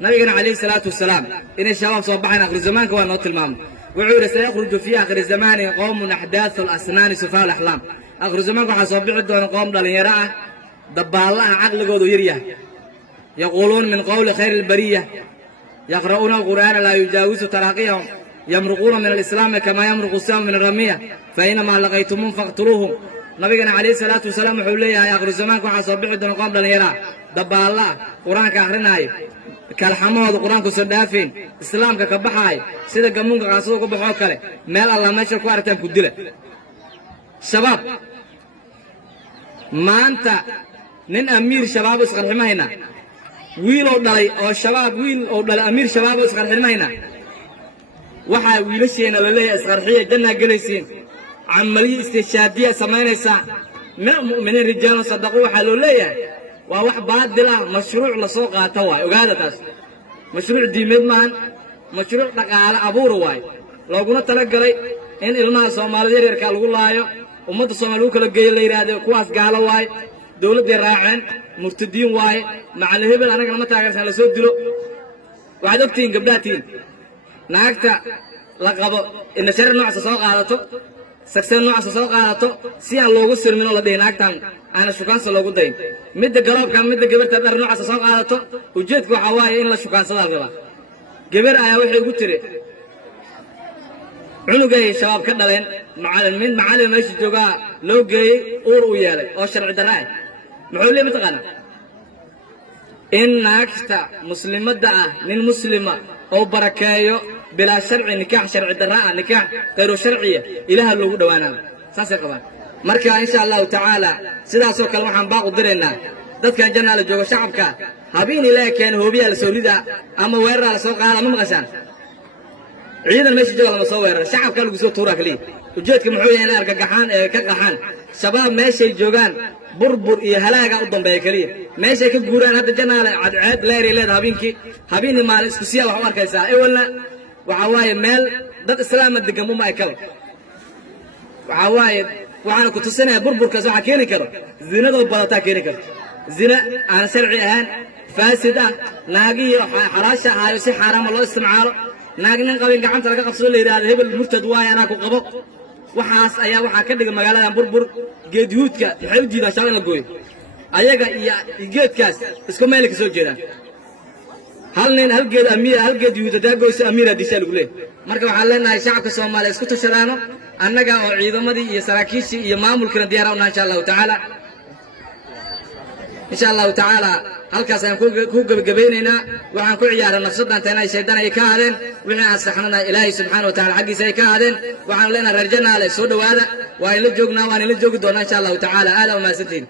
نبينا عليه الصلاة والسلام إن الشباب صباحنا آخر الزمان كوا نوت المام وعود سيخرج في آخر الزمان قوم أحداث الأسنان سفاه الأحلام آخر الزمان كوا صباح دون قوم دليرة دب الله عقل قدو يريه يقولون من قول خير البرية يقرؤون القرآن لا يجاوز تراقيهم يمرقون من الإسلام كما يمرق السهم من الرمية فإنما لقيتمون فاقتلوهم نبينا عليه الصلاة والسلام حوليها يا آخر الزمان كوا صباح دون قوم دليرة دب الله قرآن كأخرناي كالحمود القرآن كسردافين إسلام ككبحاي سيدا قمون كقاصدو كبحو كله مال الله ما شكو أرتان كدلة شباب ما أنت نين أمير شباب اسقر حماينا ويل أو دلي أو شباب ويل أو دلي أمير شباب اسقر حماينا وحا ويلشينا لله اسقر حية جنة قليسين عملية استشهادية سمينيسا من الرجال صدقوا حلو ليه وواحد بادلا مشروع لسوق توا وقالتاس مشروع ديمد مان مشروع دقاله ابور واي لو قلنا تلقلي ان ilmaha Soomaaliyeed yarka lagu laayo umada Soomaaliyeed kala geeyay la yiraahdo kuwaas gaalo waay dawladda raaceen murtadiin waay macna hebel anaga ma taageersan la soo dilo waxaad ogtiin gabdhaatiin naagta la qabo in shar nooc soo qaadato saksan nooc soo qaadato si aan loogu sirmino la dhinaagtan أنا شكان سلوك دين مدة قلب كان مدة قبر تقدر نوع ساق هذا وجدك حواي إن لا شكان صلاة قبل قبر أيه وحي قلت لي عنو جاي شباب كذا معلم معلم إيش تجوا لو جاي أورو يالك أو شرع دراي معلم متقنا إن ناكستا مسلمة دعاء من مسلمة أو بركايو بلا شرع نكاح شرع دراء نكاح غير شرعية إله اللي دوانا ساسي قبل marka insha Allah ta'ala sidaas oo kale waxaan baaq u direynaa dadkan jannaada jooga shacabka habeen ilaa keen hoobiyaal soolida ama weerar la soo qaada ma maqashaan ciidan meesha jooga lama soo weerar shacabka lagu soo tuura kaliya ujeedka muxuu yahay in argagaxaan ee ka qaxaan shabaab meesha joogaan burbur iyo halaaga u dambeeya kaliya meesha ka guuraan hadda jannaada cadceed leeyahay habeen maalin isku siyaa wax u arkaysaa walna waxa waaye meel dad islaamad degan uma ay kala waxa waaye waxaan ku tusinayaa burburkaas waxa keeni karo zinada badata keeni karo zina aan sharci ahaan faasid ah naagiyo xalaasha ahayo si xaraam loo isticmaalo naagnin qabin gacanta laga qabsado la yiraahdo hebel murtad waay ana ku qabo waxaas ayaa waxa ka dhigay magaalada burbur geedhuudka waxay u diidaa shaqo la gooyo ayaga iyo geedkaas isku meel ka soo jeedaan hal geed amiir hal geed yuhuudada gooysa amiir hadisha lagu leeyahay marka waxaan leenahay shacabka Soomaaliyeed isku tashadaano annaga oo ciidamadii iyo saraakiishii iyo maamulkana diyaar u insha Allah ta'ala halkaas ayaan ku gabagabeynaa waxaan ku ciyaaraa nafsadan taanay sheedan ay ka hadeen wixii aan saxnana Ilaahay subhanahu wa ta'ala xaqiisa ay ka hadeen waxaan leenahay rajanaale soo dhawaada waa in la joognaa waan la joogi doonaa insha Allah ta'ala aala ma santiin